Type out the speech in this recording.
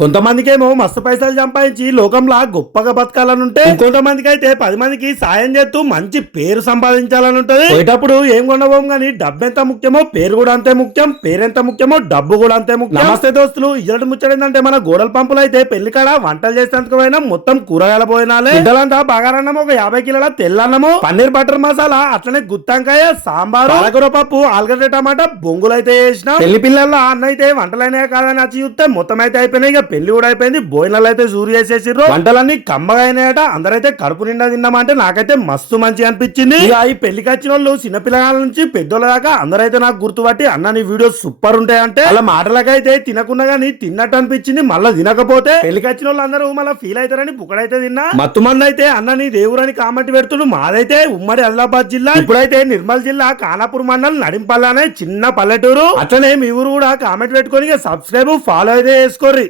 కొంతమందికేమో మస్తు పైసలు సంపాదించి లోకంలో గొప్పగా బతకాలని ఉంటే ఇంకొంతమందికి అయితే పది మందికి సాయం చేస్తూ మంచి పేరు సంపాదించాలని ఉంటది పోయేటప్పుడు ఏం కొండబోం గానీ డబ్బు ఎంత ముఖ్యమో పేరు కూడా అంతే ముఖ్యం పేరు ఎంత ముఖ్యమో డబ్బు కూడా అంతే ముఖ్యం. నమస్తే దోస్తులు ఇజటి ముచ్చడేందంటే మన గోడల పంపులు అయితే పెళ్ళి కాడ వంటలు చేసేందుకు పోయినా మొత్తం కూరగాయల పోయినాలే ఇద్దరంతా బగారన్నం ఒక యాభై కిలోల తెల్లన్నము పన్నీర్ బటర్ మసాలా అట్లనే గుత్తంకాయ సాంబార్ పాలకూర పప్పు ఆలుగడ్డ టమాటా బొంగులు అయితే చేసిన. పెళ్ళి పిల్లల్లో అన్న అయితే వంటలైనా కాదని వచ్చి చూస్తే మొత్తం అయితే అయిపోయినాయి పెళ్ళి కూడా అయిపోయింది భోజనాలు అయితే సూరు చేసేసిర్రు. వంటలన్నీ కమ్మగా అయినాయట అందరైతే కడుపు నిండా తిన్నామంటే నాకైతే మస్తు మంచి అనిపించింది. ఇక ఈ పెళ్ళికి వచ్చిన వాళ్ళు చిన్నపిల్లల నుంచి పెద్దోళ్ళ దాకా అందరైతే నాకు గుర్తుపట్టి అన్న నీ వీడియో సూపర్ ఉంటాయంటే అలా మాటలకైతే తినకుండా గానీ తిన్నట్టు అనిపించింది మళ్ళీ తినకపోతే పెళ్ళికి వచ్చిన వాళ్ళు అందరూ మళ్ళీ ఫీల్ అవుతారని బుక్కడైతే తిన్నా. మత్తు మంది అయితే అన్న నీ దేవురని కామెంట్ పెడుతుడు. మాదైతే ఉమ్మడి ఆదిలాబాద్ జిల్లా ఇప్పుడైతే నిర్మల్ జిల్లా ఖానాపూర్ మండలం నడింపల్లి అనే చిన్న పల్లెటూరు. అట్లనే మీ ఊరు కూడా కామెంట్ పెట్టుకొని సబ్స్క్రైబ్ ఫాలో అయితే చేసుకోర్రి.